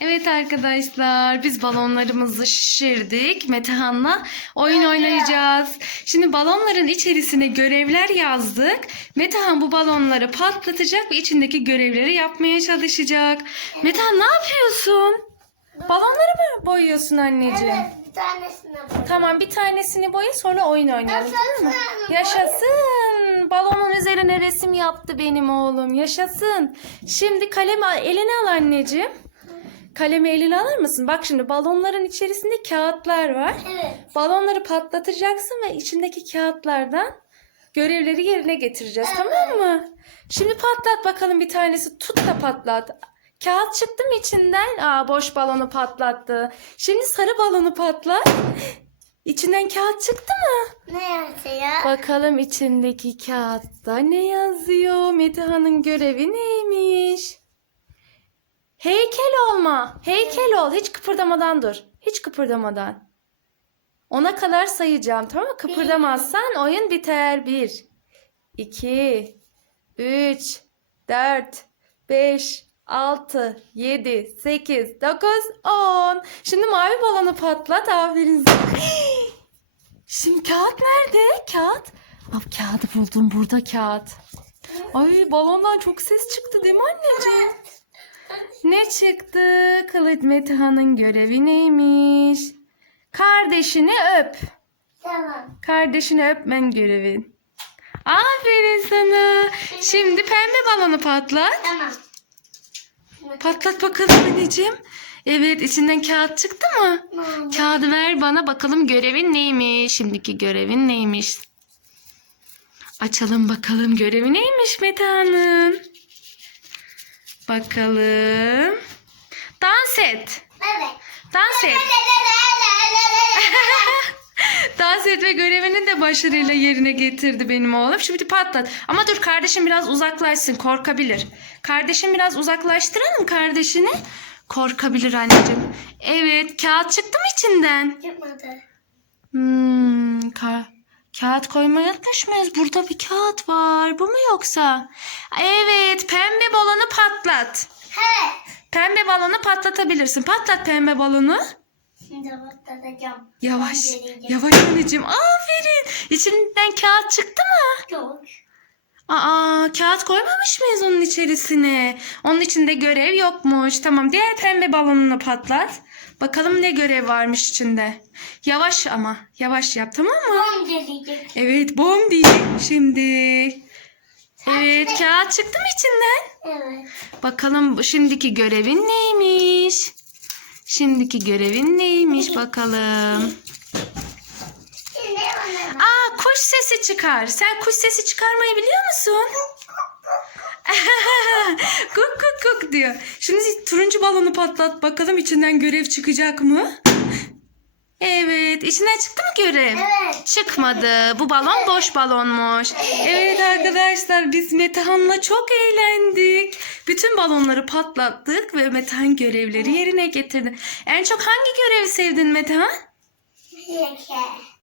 Evet arkadaşlar biz balonlarımızı şişirdik. Metehan'la oyun oynayacağız. Şimdi balonların içerisine görevler yazdık. Metehan bu balonları patlatacak ve içindeki görevleri yapmaya çalışacak. Metehan ne yapıyorsun? Balonları mı boyuyorsun anneciğim? Evet bir tanesine bak. Tamam bir tanesini boya sonra oyun oynayalım tamam mı? Yaşasın. Balonun üzerine resim yaptı benim oğlum. Yaşasın. Şimdi kalemi eline al anneciğim. Kalemi eline alır mısın? Bak şimdi balonların içerisinde kağıtlar var. Evet. Balonları patlatacaksın ve içindeki kağıtlardan görevleri yerine getireceğiz Evet. tamam mı? Şimdi patlat bakalım bir tanesi tut da patlat. Kağıt çıktı mı içinden? Aa boş balonu patlattı. Şimdi sarı balonu patlat. İçinden kağıt çıktı mı? Ne yazıyor? Bakalım içindeki kağıtta ne yazıyor? Metehan'ın görevi neymiş? Heykel olma. Heykel ol. Hiç kıpırdamadan dur. Hiç kıpırdamadan. Ona kadar sayacağım tamam mı? Kıpırdamazsan oyun biter. Bir, iki, üç, dört, beş, altı, yedi, sekiz, dokuz, on. Şimdi mavi balonu patlat. Aferin. Şimdi kağıt nerede? Kağıt. Ab kağıdı buldum burada kağıt. Ay balondan çok ses çıktı değil mi anneciğim? Ne çıktı? Kılıç Metehan'ın görevi neymiş? Kardeşini öp. Tamam. Kardeşini öpmen görevin. Aferin sana. Şimdi pembe balonu patlat. Tamam. Patlat bakalım anneciğim. Evet içinden kağıt çıktı mı? Tamam. Kağıdı ver bana bakalım görevin neymiş? Şimdiki görevin neymiş? Açalım bakalım görevi neymiş Metehan'ın? Bakalım. Dans et. Evet. Dans et. Dans etme görevini de başarıyla yerine getirdi benim oğlum. Şimdi patlat. Ama dur kardeşim biraz uzaklaşsın. Korkabilir. Kardeşim biraz uzaklaştıralım kardeşini. Korkabilir anneciğim. Evet kağıt çıktı mı içinden? Çıkmadı. Hmm, ka- kağıt koymayı unutmuş muyuz? Burada bir kağıt var. Bu mu yoksa? Evet, pembe balonu patlat. Evet. Pembe balonu patlatabilirsin. Patlat pembe balonu. Şimdi patlatacağım. Yavaş, yavaş anneciğim. Aferin. İçinden kağıt çıktı mı? Çok. Aa, kağıt koymamış mıyız onun içerisine? Onun içinde görev yokmuş. Tamam, diğer pembe balonunu patlat. Bakalım ne görev varmış içinde. Yavaş ama, yavaş yap tamam mı? Bom gelecek. Evet bom değil şimdi. Evet kağıt çıktı mı içinden? Evet. Bakalım şimdiki görevin neymiş? Şimdiki görevin neymiş bakalım. Kuş sesi çıkar. Sen kuş sesi çıkarmayı biliyor musun? kuk kuk kuk diyor. Şimdi turuncu balonu patlat bakalım içinden görev çıkacak mı? Evet içinden çıktı mı görev? Evet. Çıkmadı. Bu balon boş balonmuş. Evet arkadaşlar biz Metehan'la çok eğlendik. Bütün balonları patlattık ve Metehan görevleri yerine getirdi. En çok hangi görevi sevdin Metehan? Şeker.